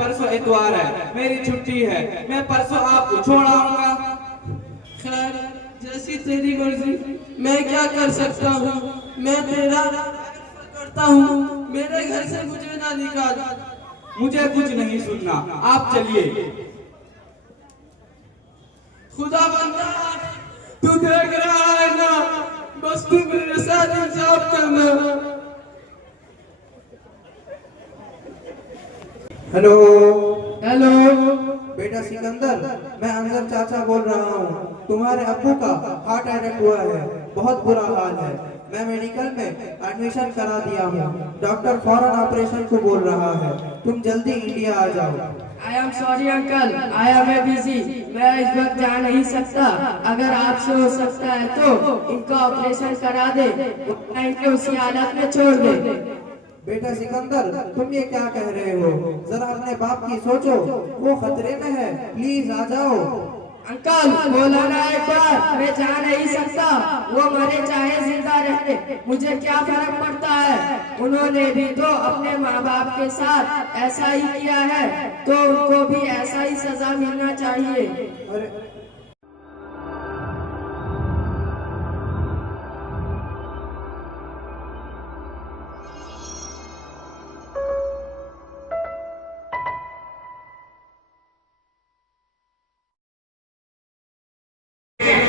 परसों इतवार है, मेरी छुट्टी है, मैं परसों आपको छोड़ आऊंगा। खैर, जैसी तेरी मर्जी, मैं क्या कर सकता हूँ। मैं तेरा करता हूँ, मेरे घर से मुझे ना निकाल। मुझे कुछ नहीं सुनना, आप चलिए। खुदा बंदा, तू देख रहा है ना, बस तू मेरे साथ इंसाफ करना। हेलो हेलो, बेटा सिकंदर, मैं अंदर चाचा बोल रहा हूँ। तुम्हारे अब्बू का हार्ट अटैक हुआ है, बहुत बुरा हाल है। मैं मेडिकल में एडमिशन करा दिया हूँ। डॉक्टर फौरन ऑपरेशन को बोल रहा है। तुम जल्दी इंडिया आ जाओ। आई am sorry uncle, I am busy. मैं इस वक्त जा नहीं सकता। अगर आपसे हो सकता है तो इनका ऑपरेशन करा दे, इनको उसी हालत में छोड़ दे। बेटा सिकंदर, तुम ये क्या कह रहे हो? जरा अपने बाप की सोचो, वो खतरे में है। प्लीज आ जाओ। अंकल, बोला ना एक बार, मैं जा नहीं सकता। वो मरे चाहे जिंदा रहे, मुझे क्या फर्क पड़ता है। उन्होंने भी तो अपने माँ बाप के साथ ऐसा ही किया है, तो उनको भी ऐसा ही सजा मिलना चाहिए। अरे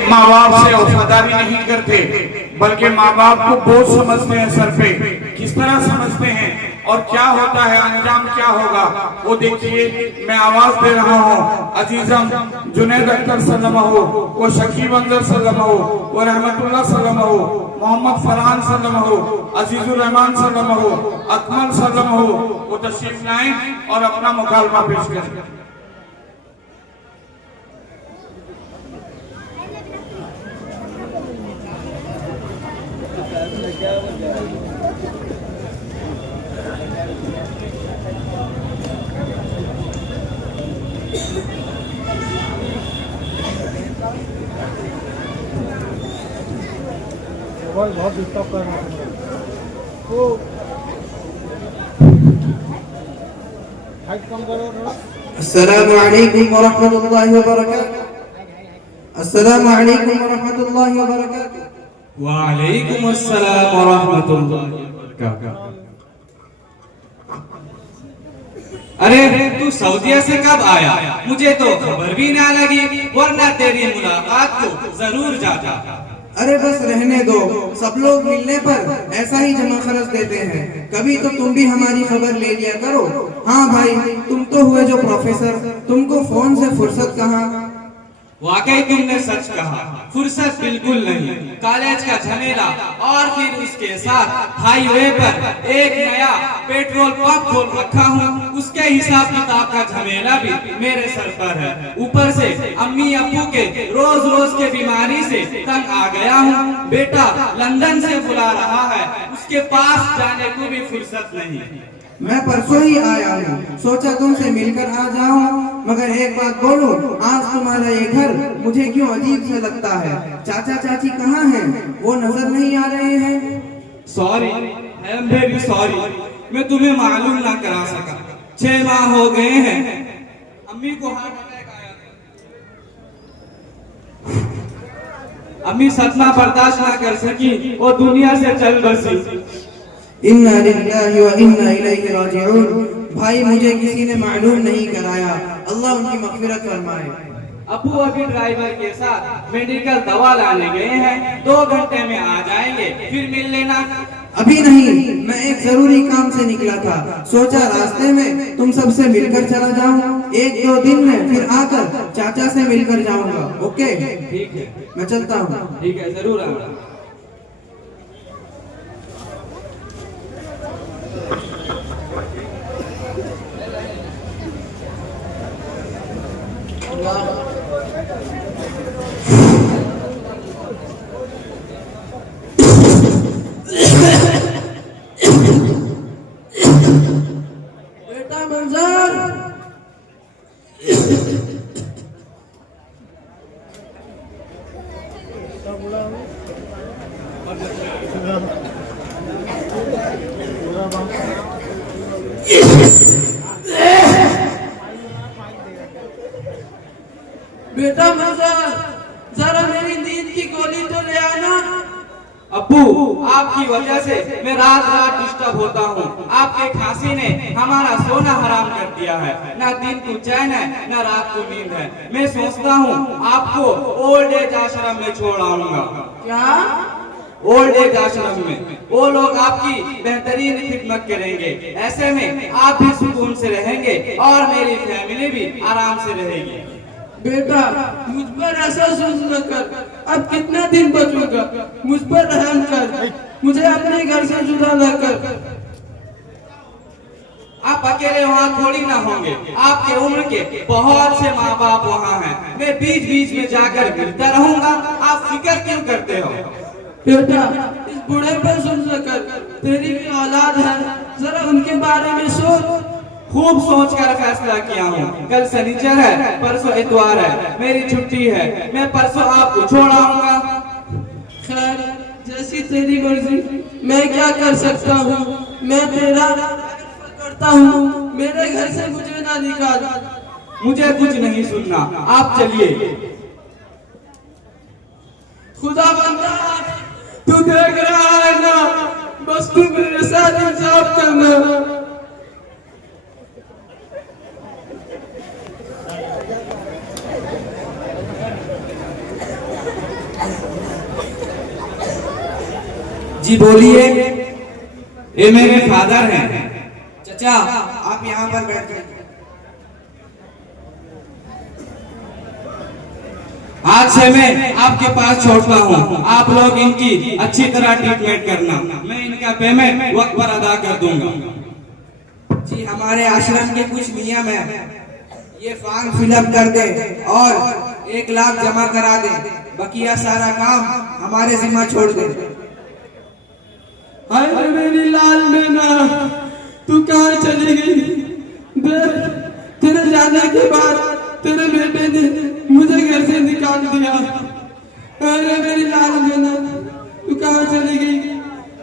माँ बाप से वफादारी नहीं करते, बल्कि माँ बाप को बोझ समझते हैं सर पे। किस तरह समझते हैं और क्या होता है, अंजाम क्या होगा, वो देखिए। मैं आवाज दे रहा हूँ, अजीजम जुनैद अख्तर सल्लल्लाहु, वो शकीब अंदर सल्लल्लाहु, वो रहमतुल्लाह सल्लल्लाहु, मोहम्मद फरहान सल्लल्लाहु, अजीजुर रहमान सल्लल्लाहु, अकमल सल्लल्लाहु, वो तशरीफ लाएं और अपना मुकालमा पेश करें। बहुत डिस्टर्ब कर रहा है तो हाइट कम करो थोड़ा। अस्सलामु अलैकुम व रहमतुल्लाहि व बरकातुहू। अस्सलामु अलैकुम व रहमतुल्लाहि व बरकातुहू। वालेकुम अस्सलाम व रहमतुल्लाहि व बरकातुहू। अरे तू सऊदीया से कब आया? मुझे तो खबर भी ना लगी, वरना तेरी मुलाकात को जरूर जाता। अरे बस रहने दो, सब लोग मिलने पर ऐसा ही जमा खर्च देते हैं। कभी तो तुम भी हमारी खबर ले लिया करो। हाँ भाई, तुम तो हुए जो प्रोफेसर, तुमको फोन से फुर्सत कहाँ। वाकई तुमने सच कहा, फुर्सत बिल्कुल नहीं। कॉलेज का झमेला और फिर उसके साथ हाईवे पर एक नया पेट्रोल पंप खोल रखा हूँ, उसके हिसाब किताब का झमेला भी मेरे सर पर है। ऊपर से अम्मी अब्बू के रोज रोज के बीमारी से तंग आ गया हूँ। बेटा लंदन से बुला रहा है, उसके पास जाने को भी फुर्सत नहीं। मैं परसों ही आया हूँ, सोचा तुमसे मिलकर आ जाऊँ। मगर एक बात बोलूं, आज तुम्हारा ये घर मुझे क्यों अजीब से लगता है। चाचा चाची कहाँ हैं? वो नजर नहीं आ रहे हैं। Sorry, I am very sorry, मैं तुम्हें मालूम ना करा सका। 6 माह हो गए हैं, अम्मी को हार्ट अटैक आया था। अम्मी सदमा बर्दाश्त ना कर सकी, वो दुनिया से चल बसी। इन्ना लिल्लाहि व इन्ना इलैहि राजिऊन। भाई मुझे किसी ने मालूम नहीं कराया, अल्लाह उनकी मग़फ़िरत फरमाए। अब्बू अभी ड्राइवर के साथ मेडिकल दवा लाने गए हैं, 2 घंटे में आ जाएंगे, फिर मिल लेना। अभी नहीं, मैं एक जरूरी काम से निकला था, सोचा रास्ते में तुम सबसे मिलकर चला जाऊं। 1-2 दिन में फिर आकर चाचा से मिलकर जाऊंगा। ओके ठीक है, मैं चलता हूँ। ठीक है, जरूर आऊंगा। बेटा मंजर, बेटा मजर, जरा मेरी नींद की गोली तो ले आना। अब्बू, आपकी वजह से मैं रात रात डिस्टर्ब होता हूँ। आपके खांसी ने हमारा सोना हराम कर दिया है। ना दिन को चैन है, ना रात को नींद है। मैं सोचता हूँ आपको ओल्ड एज आश्रम में छोड़ आऊंगा। क्या? ओल्ड एज आश्रम में वो लोग आपकी बेहतरीन खिदमत करेंगे। ऐसे में आप भी सुकून से रहेंगे और मेरी फैमिली भी आराम से रहेगी। बेटा, मुझ पर ऐसा सोच न कर। अब कितना दिन बचूंगा? मुझ पर रहम कर, मुझे अपने घर से जुदा न कर। आप अकेले वहाँ थोड़ी ना होंगे। आपके उम्र के बहुत से माँ बाप वहाँ हैं। मैं बीच बीच में जाकर मिलता रहूंगा। आप फिक्र क्यों करते हो? बेटा, इस बूढ़े पर सोच न कर। तेरी भी औलाद है, जरा उनके बारे में सोच। खूब सोचकर फैसला किया हूँ। कल शनिचर है, परसों इतवार है, मेरी छुट्टी है। मैं परसों आपको छोड़ आऊंगा। खैर, जैसी तेरी मर्जी। मैं क्या कर सकता हूँ? मैं तेरा करता हूँ। मेरे घर से मुझे ना निकाल। मुझे कुछ नहीं सुनना, आप चलिए। खुदा बंदा, तू देख रहा है ना? बस तू मेरे साथ इंसाफ करना। जी बोलिए। ये मेरे फादर हैं। चचा, आप यहाँ पर बैठ जाइए। आज से मैं आपके पास छोड़ता हूँ। आप लोग इनकी अच्छी तरह ट्रीटमेंट करना। मैं इनका पेमेंट वक्त पर अदा कर दूंगा। जी, हमारे आश्रम के कुछ नियम है। ये फॉर्म फिलअप कर दे और 1 लाख जमा करा दे। बकिया सारा काम हमारे जिम्मा छोड़ दे। हाय मेरी लाल मैना, तू कहाँ चली गई? देख, तेरे जाने के बाद तेरे बेटे ने मुझे घर से निकाल दिया। अरे मेरी लाल मैना, तू कहाँ चली गई?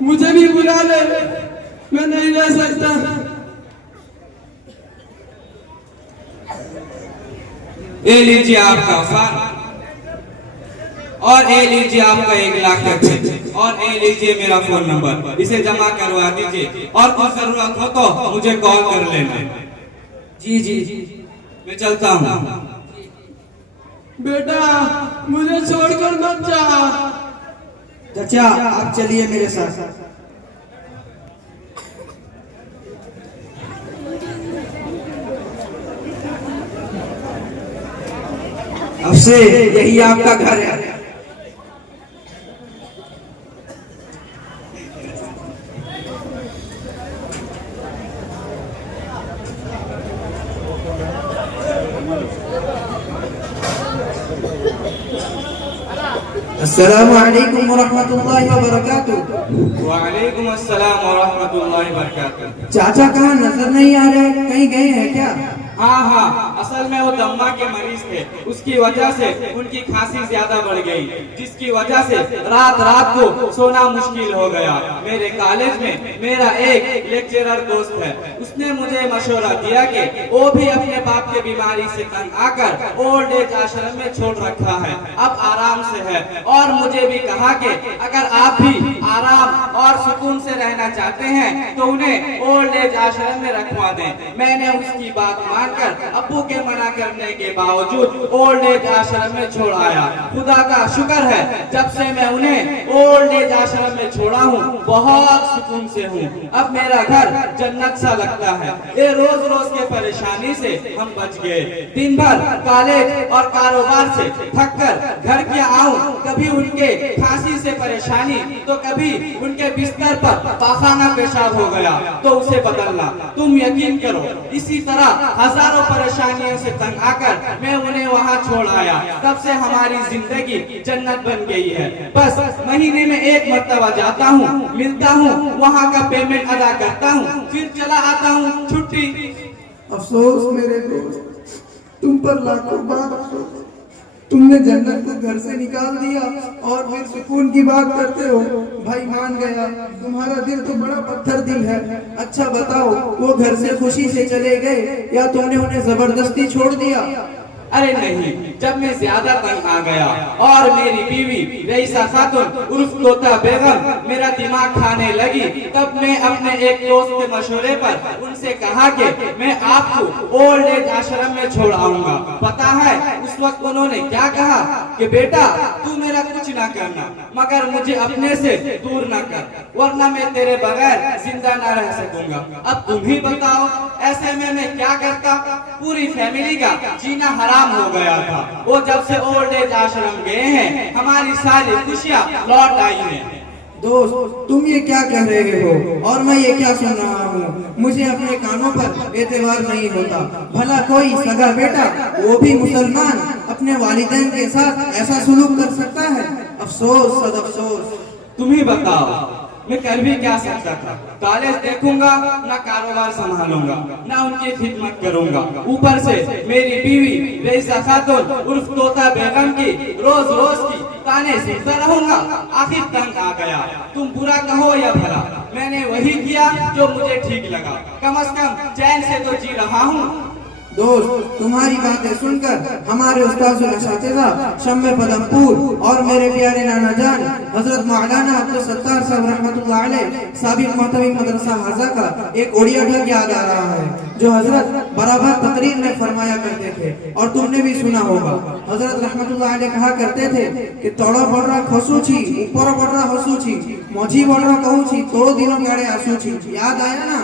मुझे भी बुला ले, मैं नहीं रह सकता। ये लीजिए आपका फॉर्म और ये लीजिए आपका 1 लाख का चेक और ये लीजिए मेरा फोन नंबर। इसे जमा करवा दीजिए और कुछ जरूरत हो तो मुझे कॉल कर लेना। जी जी, मैं चलता हूँ। बेटा, मुझे छोड़कर मत जा। चचा, आप चलिए मेरे साथ। अब से यही आपका घर है। अस्सलामु अलैकुम वरहमतुल्लाहि वबरकातुहू। वालेकुम अस्सलाम वरहमतुल्लाहि वबरकातुहू। चाचा कहाँ नजर नहीं आ रहे? कहीं गए हैं क्या? हाँ, असल में वो दम्मा के मरीज थे। उसकी वजह से उनकी खांसी ज्यादा बढ़ गई, जिसकी वजह से रात रात को सोना मुश्किल हो गया। मेरे कॉलेज में मेरा एक लेक्चरर दोस्त है। उसने मुझे मशवरा दिया कि वो भी अपने बाप के बीमारी से तंग आकर ओल्ड एज आश्रम में छोड़ रखा है, अब आराम से है। और मुझे भी कहा कि अगर आप भी आराम और सुकून से रहना चाहते हैं तो उन्हें ओल्ड एज आश्रम में रखवा दें। मैंने उसकी बात मानकर अब्बू के मना करने के बावजूद ओल्ड एज आश्रम में छोड़ आया। खुदा का शुक्र है, जब से मैं उन्हें ओल्ड एज आश्रम में छोड़ा हूँ बहुत सुकून से हूँ। अब मेरा घर जन्नत सा लगता है। ये रोज रोज के परेशानी से हम बच गए। दिन भर कॉलेज और कारोबार से थक कर घर क्या आऊँ, कभी उनके खांसी से परेशानी तो कभी उनके बिस्तर पर पाखाना पेशाब हो गया तो उसे बदलना। तुम यकीन करो, इसी तरह हजारों परेशानियों से तंग आकर मैं उन्हें वहाँ छोड़ आया। तब से हमारी जिंदगी जन्नत बन गई है। बस महीने में 1 मर्तबा जाता हूँ, मिलता हूँ, वहाँ का पेमेंट अदा करता हूँ, फिर चला आता हूँ छुट्टी। अफसोस मेरे दोस्त, तुम पर लाखों बार अफसोस। तुमने जन्नत को घर से निकाल दिया और फिर सुकून की बात करते हो। भाई मान गया, तुम्हारा दिल तो बड़ा पत्थर दिल है। अच्छा बताओ, वो घर से खुशी से चले गए या तुमने उन्हें जबरदस्ती छोड़ दिया? अरे नहीं, जब मैं ज्यादा तंग आ गया और मेरी बीवी रईसा खातून उर्फ तोता बेगम मेरा दिमाग खाने लगी, तब मैं अपने एक दोस्त के मशवरे पर उनसे कहा कि मैं आपको ओल्ड एज आश्रम में छोड़ आऊंगा। पता है उस वक्त उन्होंने क्या कहा कि बेटा तू मेरा कुछ ना करना, मगर मुझे अपने से दूर ना कर, वरना मैं तेरे बगैर जिंदा ना रह सकूंगा। अब तुम ही बताओ ऐसे में मैं क्या करता। पूरी फैमिली का जीना हराम हो गया था। वो जब से ओल्ड एज आश्रम गए हैं हमारी सारी खुशियाँ लौट आई हैं। दोस्त तुम ये क्या कह रहे हो और मैं ये क्या सुन रहा हूँ? मुझे अपने कानों पर एतबार नहीं होता। भला कोई सगा बेटा, वो भी मुसलमान, अपने वालिदैन के साथ ऐसा सुलूक कर सकता है? अफसोस सद अफसोस। तुम ही बताओ मैं कर भी क्या सकता था। कॉलेज देखूंगा ना कारोबार संभालूंगा ना उनकी खिदमत करूंगा, ऊपर से मेरी बीवी रईसा खातून उर्फ तोता बेगम की रोज रोज की ताने सुनता रहूंगा। आखिर तंग आ गया। तुम बुरा कहो या भला, मैंने वही किया जो मुझे ठीक लगा। कम से कम चैन से तो जी रहा हूँ। दोस्त तुम्हारी बातें सुनकर हमारे उस्ताजुल असातिज़ा शम्मे पदमपुर और मेरे प्यारे नाना जान हजरत मौलाना अब्दुल सत्तार साहब रहमतुल्लाह अलैह साबिक मोहतमिम मदरसा हाजा का एक ओडिया ढंग याद आ रहा है, जो हजरत बराबर तकरीर में फरमाया करते थे और तुमने भी सुना होगा। हजरत रहमतुल्लाह अलैह कहा करते थे कि तोड़ा बड़ा खसूची ऊपर बड़ा हसूची मौजी बड़ा कहूची तो दिनों गाड़े आसूची। याद आया ना?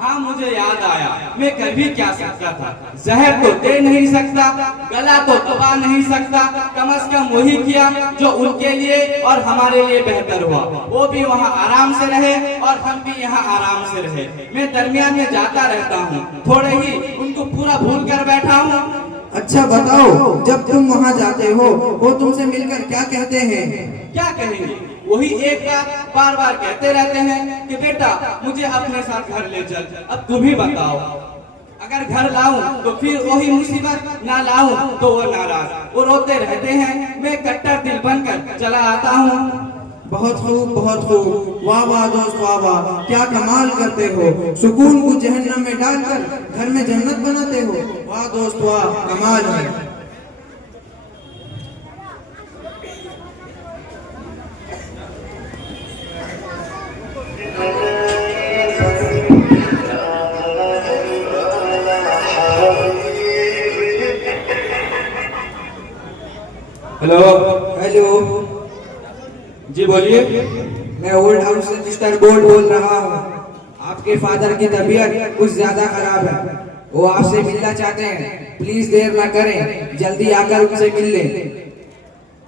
हाँ मुझे याद आया। मैं कर भी क्या सकता था। जहर तो दे नहीं सकता, गला तो दबा नहीं सकता। कम से कम वही किया जो उनके लिए और हमारे लिए बेहतर हुआ। वो भी वहाँ आराम से रहे और हम भी यहाँ आराम से रहे। मैं दरमियान में जाता रहता हूँ, थोड़े ही उनको पूरा भूल कर बैठा हूँ। अच्छा बताओ, जब तुम वहाँ जाते हो वो तुमसे मिलकर क्या कहते हैं? क्या कहेंगे? वही एक बार बार कहते रहते हैं कि बेटा मुझे अपने साथ घर ले चल। अब तुम ही बताओ, अगर घर लाऊं तो फिर वही मुसीबत, ना लाऊं तो वो नाराज। वो रोते रहते हैं, मैं कट्टर दिल बनकर चला आता हूँ। बहुत खूब बहुत खूब, वाह वाह दोस्त वाह वाह, क्या कमाल करते हो। सुकून को जहन्नम में डालकर घर में जन्नत बनाते हो। वाह दोस्त वाह, कमाल है। हेलो हेलो जी बोलिए। मैं ओल्ड हाउस से मिस्टर गोल्ड बोल रहा हूँ। आपके फादर की तबीयत कुछ ज्यादा खराब है, वो आपसे मिलना चाहते हैं। प्लीज देर ना करें, जल्दी आकर उनसे मिल लें।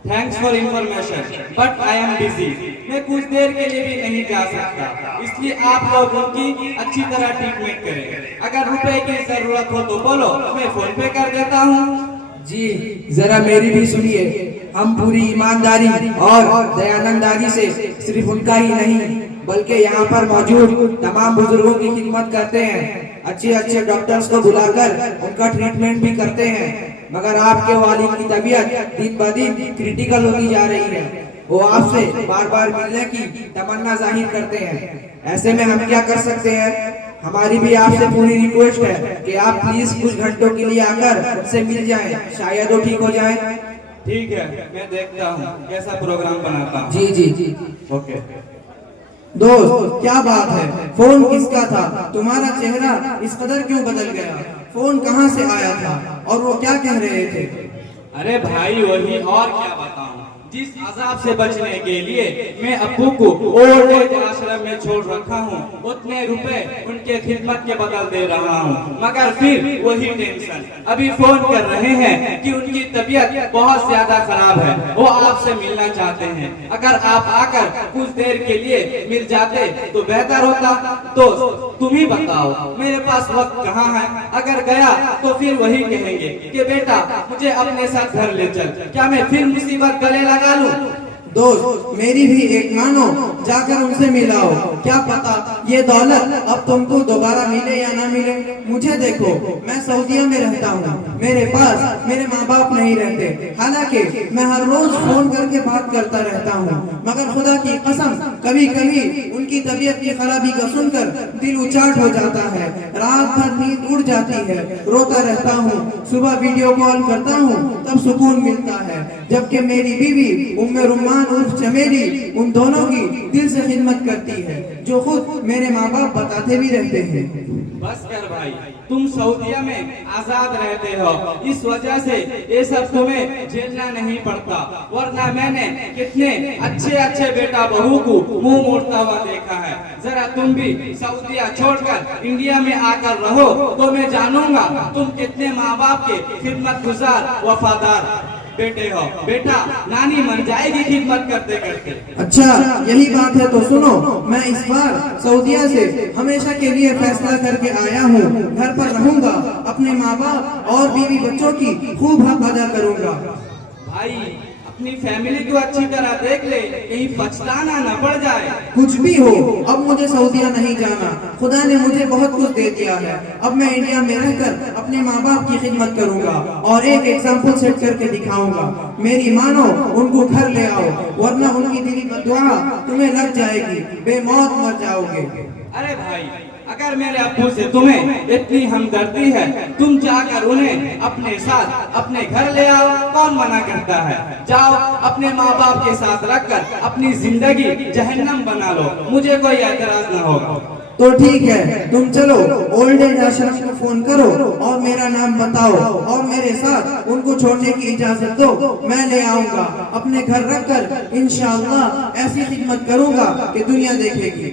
Thanks for information but I am busy. मैं कुछ देर के लिए भी नहीं जा सकता, इसलिए आप लोग उनकी अच्छी तरह ट्रीटमेंट करें। अगर रुपए की जरूरत हो तो बोलो, मैं फोन पे कर देता हूँ। जी जरा मेरी भी सुनिए। हम पूरी ईमानदारी और दयानंदारी से सिर्फ उनका ही नहीं बल्कि यहाँ पर मौजूद तमाम बुजुर्गों की खिदमत करते हैं। अच्छे अच्छे डॉक्टर्स को बुलाकर उनका ट्रीटमेंट भी करते हैं। मगर आपके वालिद की तबीयत दिन ब दिन क्रिटिकल होती जा रही है। वो आपसे बार बार मिलने की तमन्ना जाहिर करते हैं। ऐसे में हम क्या कर सकते हैं? हमारी भी आपसे पूरी रिक्वेस्ट है कि आप प्लीज कुछ घंटों के लिए आकर उनसे मिल जाएं, शायद वो ठीक हो जाए। ठीक है, मैं देखता हूँ कैसा प्रोग्राम बनाता हूँ। जी जी जी ओके। दोस्त क्या बात है, फोन किसका था? तुम्हारा चेहरा इस कदर क्यों बदल गया? फोन कहाँ से आया था और वो क्या कह रहे थे? अरे भाई वही, और क्या बताऊं। जिस अजाब से बचने के लिए मैं अब्बू को ओल्ड एज आश्रम में छोड़ रखा हूँ, उतने रुपए उनके खिदमत के बदल दे रहा हूँ, मगर फिर वही टेंशन। अभी फोन कर रहे हैं कि उनकी तबीयत बहुत ज्यादा खराब है, वो आपसे मिलना चाहते हैं। अगर आप आकर कुछ देर के लिए मिल जाते तो बेहतर होता। तो तुम ही बताओ, मेरे पास वक्त कहाँ है? अगर गया तो फिर वही कहेंगे कि बेटा मुझे अपने साथ घर ले चल। क्या मैं फिर मुसीबत गले लगा लूं? दोस्त मेरी भी एक मानो, जाकर उनसे मिलाओ, क्या पता ये दौलत अब तुमको दोबारा मिले या ना मिले। मुझे देखो, मैं सऊदीया में रहता हूँ, मेरे पास मेरे माँ बाप नहीं रहते, हालांकि मैं हर रोज फोन करके बात करता रहता हूँ, मगर खुदा की कसम कभी कभी उनकी तबीयत की खराबी का सुनकर दिल उचाट हो जाता है, रात भर नींद उड़ जाती है, रोता रहता हूँ, सुबह वीडियो कॉल करता हूँ तब सुकून मिलता है, जबकि मेरी बीवी उम्मे रुम्मान उर्फ चमेली उन दोनों की दिल से खिदमत करती है, जो खुद मेरे माँ बाप बताते भी रहते हैं। बस कर भाई, तुम सऊदीया में आजाद रहते हो, इस वजह से ये सब तुम्हें झेलना नहीं पड़ता, वरना मैंने कितने अच्छे अच्छे बेटा बहू को मुंह मोड़ता हुआ देखा है। जरा तुम भी सऊदीया छोड़कर इंडिया में आकर रहो तो मैं जानूंगा तुम कितने माँ बाप के खिदमत गुजार वफादार बेटे हो। बेटा, नानी मर जाएगी खिदमत करते करते। अच्छा यही बात है तो सुनो, मैं इस बार सऊदीया से हमेशा के लिए फैसला करके आया हूँ, घर पर रहूंगा, अपने माँ बाप और बीवी बच्चों की खूब हक अदा करूंगा। भाई, अपनी फैमिली को अच्छी तरह देख ले, कहीं पछताना न पड़ जाए। कुछ भी हो, अब मुझे सऊदीया नहीं जाना, खुदा ने मुझे बहुत कुछ दे दिया है, अब मैं इंडिया में रहकर अपने माँ बाप की खिदमत करूंगा और एक एग्जाम्पल सेट करके दिखाऊंगा। मेरी मानो, उनको घर ले आओ, वरना उनकी दिली बद्दुआ तुम्हें लग जाएगी, बेमौत मर जाओगे। अरे भाई, अगर मेरे अब्बू से तुम्हें इतनी हमदर्दी है, तुम जाकर उन्हें अपने साथ अपने घर ले आओ, कौन मना करता है। जाओ, अपने माँ बाप के साथ रखकर अपनी जिंदगी जहन्नम बना लो, मुझे कोई एतराज न होगा। तो ठीक है, तुम चलो ओल्ड एज आश्रम को फोन करो और मेरा नाम बताओ और मेरे साथ उनको छोड़ने की इजाजत दो, मैं ले आऊंगा, अपने घर रखकर इंशाअल्लाह ऐसी खिदमत करूंगा कि दुनिया देखेगी।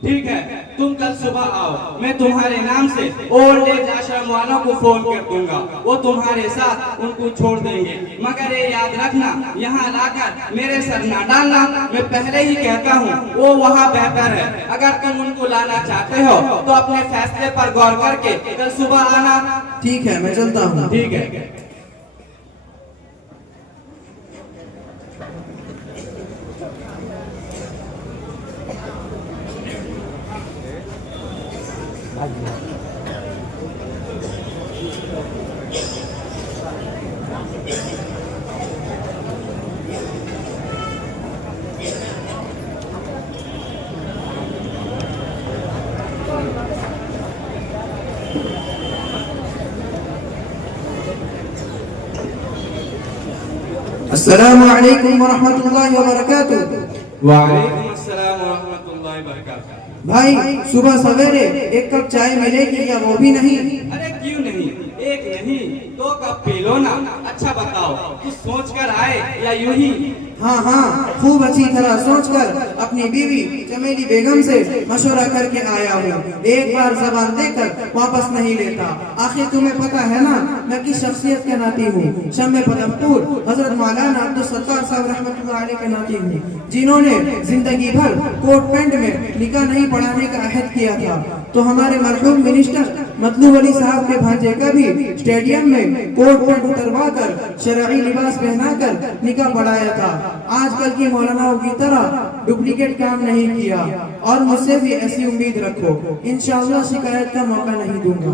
ठीक है, तुम कल सुबह आओ, मैं तुम्हारे नाम से ओल्ड एज आश्रम वालों को फोन कर दूंगा, वो तुम्हारे साथ उनको छोड़ देंगे, मगर ये याद रखना, यहाँ लाकर मेरे सर ना डालना, मैं पहले ही कहता हूँ वो वहाँ बेहतर है। अगर तुम उनको लाना चाहते हो तो अपने फैसले पर गौर करके कल सुबह आना। ठीक है, मैं चलता हूँ। ठीक है। अस्सलामु अलैकुम व रहमतुल्लाहि व बरकातुहू। वालेकुम अस्सलाम व रहमतुल्लाहि व बरकातुहू। भाई, सुबह सवेरे एक कप चाय मिलेगी या वो भी नहीं? अरे क्यों नहीं, एक नहीं 2 कप पी लो ना। अच्छा बताओ, कुछ सोच कर आए या यूं ही? हाँ हाँ, खूब अच्छी तरह सोचकर अपनी बीवी चमेली बेगम से मशवरा करके आया हूँ, एक बार जबान देकर वापस नहीं लेता। आखिर तुम्हें पता है ना मैं किस शख्सियत के नाती हूँ, शम्मे पदमपुर हजरत मौलाना अब्दुल सत्तार साहब रहमतुल्लाह अलैह के नाती हूँ, जिन्होंने जिंदगी भर कोट पैंट में निकाह नहीं पढ़ाने का अहद किया था। तो हमारे मरहूम मिनिस्टर मतलूब अली साहब के भांजे का भी स्टेडियम में कोट पैंट उतरवा कर शरई लिबास पहनाकर निकाह पढ़ाया था। आजकल की मौलानाओं की तरह डुप्लीकेट काम नहीं किया और मुझसे भी ऐसी उम्मीद रखो, इंशाअल्लाह शिकायत का मौका नहीं दूंगा।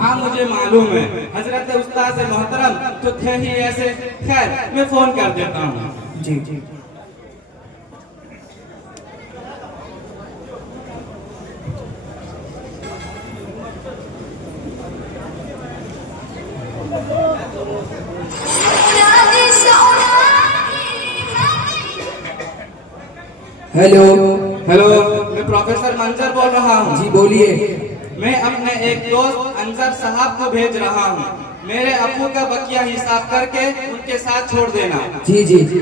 हाँ, मुझे मालूम है, हजरत उस्ताद मोहतरम तो थे ही ऐसे। खैर, मैं फोन कर देता हूँ। जी जी। हेलो हेलो, मैं प्रोफेसर मंजर बोल रहा हूँ। जी बोलिए। मैं अपने एक दोस्त अंजर साहब को भेज रहा हूँ, मेरे अब्बू का बकिया हिसाब करके उनके साथ छोड़ देना। जी जी जी।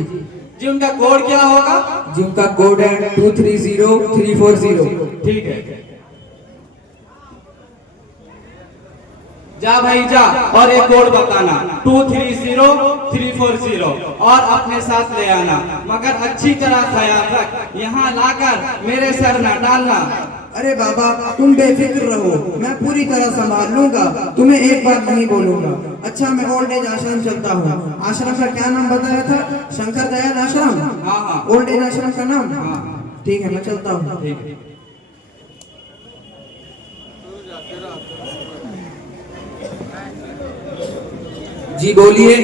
जी, उनका कोड क्या होगा? जी उनका कोड है 230340। ठीक है, जा भाई जा और एक कोड बताना 230340 और अपने साथ ले आना, मगर अच्छी तरह ख्याल रख, यहाँ लाकर मेरे सर न डालना। अरे बाबा तुम बेफिक्र रहो, मैं पूरी तरह संभाल लूंगा, तुम्हें एक बात नहीं बोलूंगा। अच्छा मैं ओल्ड एज आश्रम चलता हूँ। आश्रम का क्या नाम बताया था? शंकर दयाल आश्रम। हाँ हाँ ओल्ड एज आश्रम का नाम? हाँ ठीक है मैं चलता हूँ। ठीक है। जी बोलिए।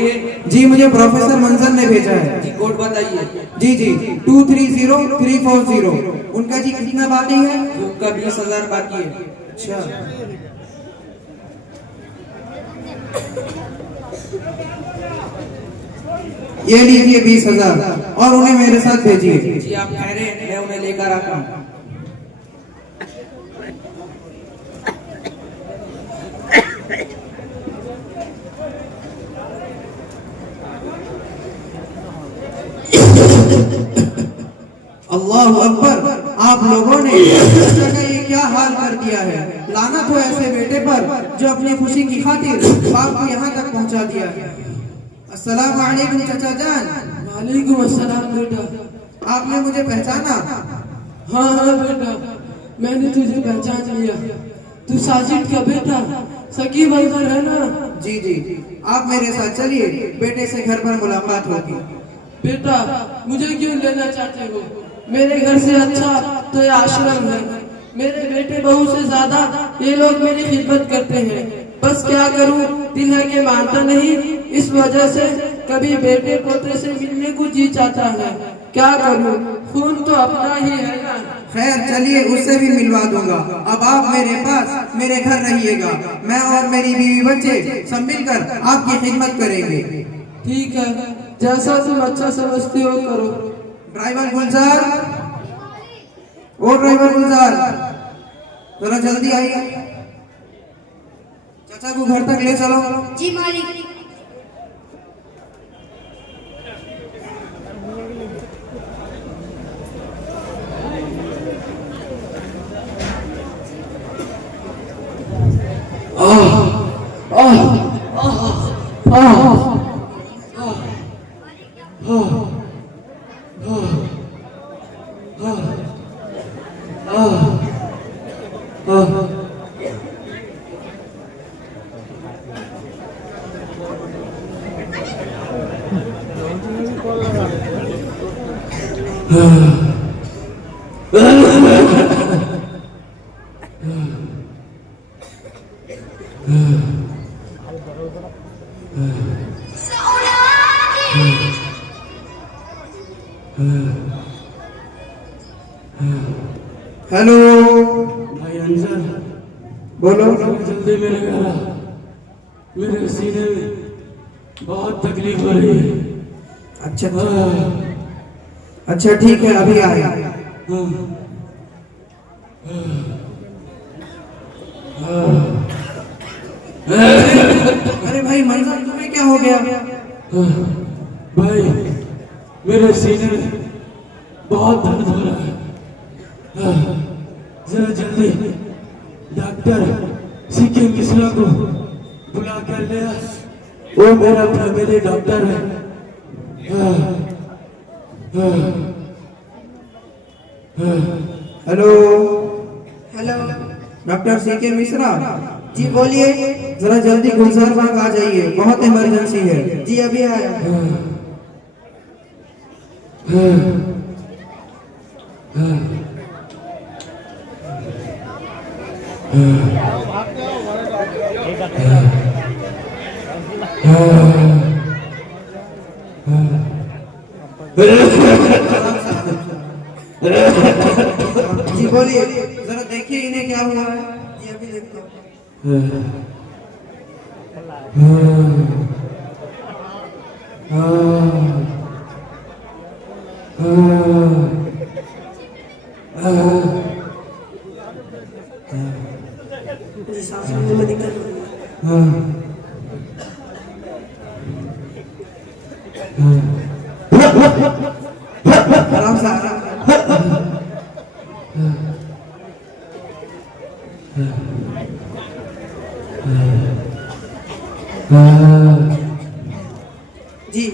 जी मुझे प्रोफेसर मंजर ने भेजा है। जी कोड बताइए। जी जी 230340। उनका जी कितना बाकी है? उनका 20,000 बाकी है। अच्छा ये लीजिए 20,000 और उन्हें मेरे साथ भेजिए। जी आप ठहरे, मैं उन्हें लेकर आता हूँ। अल्लाह अकबर, आप लोगों ने चाचा का ये क्या हाल कर दिया है। लानत हो ऐसे बेटे पर जो अपनी खुशी की खातिर बाप को यहाँ तक पहुँचा दिया है। अस्सलाम वालेकुम चाचा जान। वालेकुम अस्सलाम बेटा। आपने मुझे पहचाना? हाँ हाँ बेटा, मैंने तुझे पहचान लिया। तू साजिद का बेटा सकीब अंदर है ना? जी जी आप मेरे साथ चलिए, बेटे से घर पर मुलाकात होगी। बेटा मुझे क्यों लेना चाहते हो? मेरे घर से अच्छा तो ये आश्रम है। मेरे बेटे बहू से ज्यादा ये लोग मेरी खिदमत करते हैं। बस क्या करूं, दिल है कि मानता नहीं। इस वजह से कभी बेटे पोते से मिलने को जी चाहता है। क्या करूं, खून तो अपना ही है ना। खैर चलिए उससे भी मिलवा दूंगा। अब आप मेरे पास मेरे घर रहिएगा, मैं और मेरी बीवी बच्चे सब मिलकर आपकी खिदमत करेंगे। ठीक है, जैसा तुम अच्छा समझते हो करो। ड्राइवर गुलजार, ओ ड्राइवर गुलजार जरा जल्दी आइए, चाचा को घर तक ले चलो। जी मालिक। हेलो भाई अंजर, बोलो। जल्दी मेरे घर आ। मेरे सीने में बहुत तकलीफ हो रही है। अच्छा अच्छा ठीक है अभी आए। अरे भाई मंजर तुम्हें क्या हो गया? भाई मेरे सीने में बहुत दर्द हो रहा है। जरा जल्दी डॉक्टर सीके मिश्रा को बुला कर ले आ। वो मेरा फैमिली डॉक्टर है। Hello hello doctor C K Mishra ji बोलिए। जरा जल्दी गुलजार बाग आ जाइए, बहुत इमरजेंसी है। जी अभी आया। जी बोलिए, जरा देखिए इन्हें क्या हुआ है। जी अभी देखता हूँ। आराम से आराम जी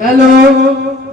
hello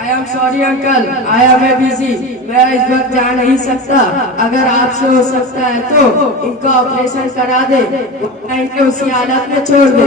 I am sorry uncle, I am busy. मैं इस वक्त जा नहीं सकता. अगर आपसे हो सकता है तो इनका ऑपरेशन करा दे, इनके उसी हालत में छोड़ दे.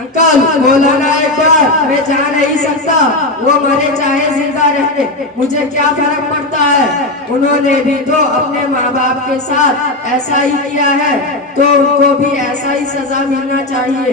अंकल बोला ना एक बार, मैं जा नहीं सकता. वो मरे चाहे जिंदा रहे, मुझे क्या फर्क पड़ता है. उन्होंने भी तो अपने माँ बाप के साथ ऐसा ही किया है, तो उनको भी ऐसा ही सजा मिलना चाहिए.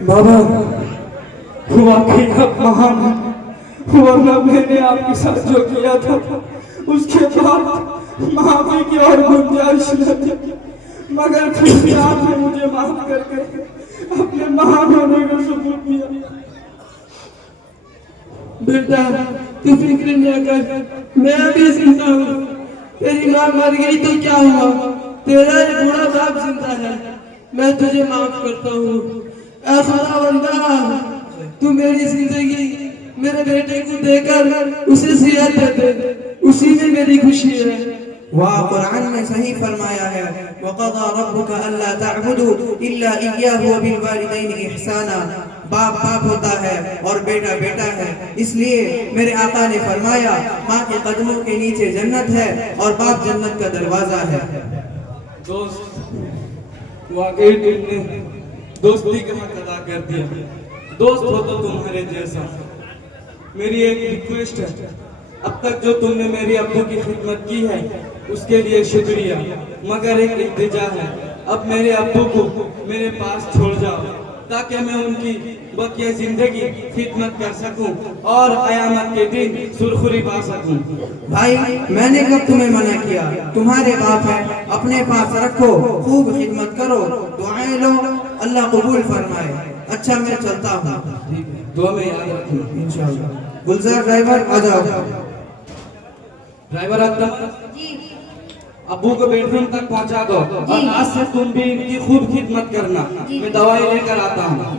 बाबा वाकई आप महान हैं, वरना मैंने आपके साथ जो किया था उसके बाद माफी की और गुंजाइश न थी, मगर फिर भी आपने मुझे माफ करके अपने महान होने का सबूत दिया। बेटा तू फिक्र न कर, मैं अभी जिंदा हूँ। तेरी माँ मर गई तो क्या हुआ, तेरा एक बूढ़ा बाप जिंदा है, मैं तुझे माफ करता हूँ। ऐ खुदावंदा, तू मेरी जिंदगी मेरे बेटे को देकर उसे सेहत दे दे, उसी में मेरी खुशी है। वाह, कुरान में सही फरमाया है, वक़ज़ा रब्बुका अल्ला तअबुदू इल्ला इय्याहु व बिल वालिदैनि इहसाना। बाप बाप होता है और बेटा बेटा है, इसलिए मेरे आका ने फरमाया माँ के कदमों के नीचे जन्नत है और बाप जन्नत का दरवाजा है। दोस्त वाकई तुमने दोस्ती का हक अदा कर दिया। दोस्त हो तो तुम्हारे जैसा। मेरी एक रिक्वेस्ट है, अब तक जो तुमने मेरी अब्बू की खिदमत की है उसके लिए शुक्रिया, मगर एक इल्तिजा है, अब मेरे अब्बू को मेरे पास छोड़ जाओ ताकि मैं उनकी बकिया जिंदगी खिदमत कर सकूं और कयामत के दिन सुरखुरी पा सकूं। भाई मैंने कब तुम्हें मना किया, तुम्हारे बाप है, अपने पास रखो, खूब खिदमत करो, दुआएं लो, अल्लाह कबूल फरमाए। अच्छा मैं चलता हूँ, दुआ में याद रखना इंशाअल्लाह। गुलजार ड्राइवर आ जाओ। ड्राइवर अब्बू को बेडरूम तक पहुंचा दो और आज से तुम भी इनकी खूब खिदमत करना। मैं दवाई लेकर आता हूँ।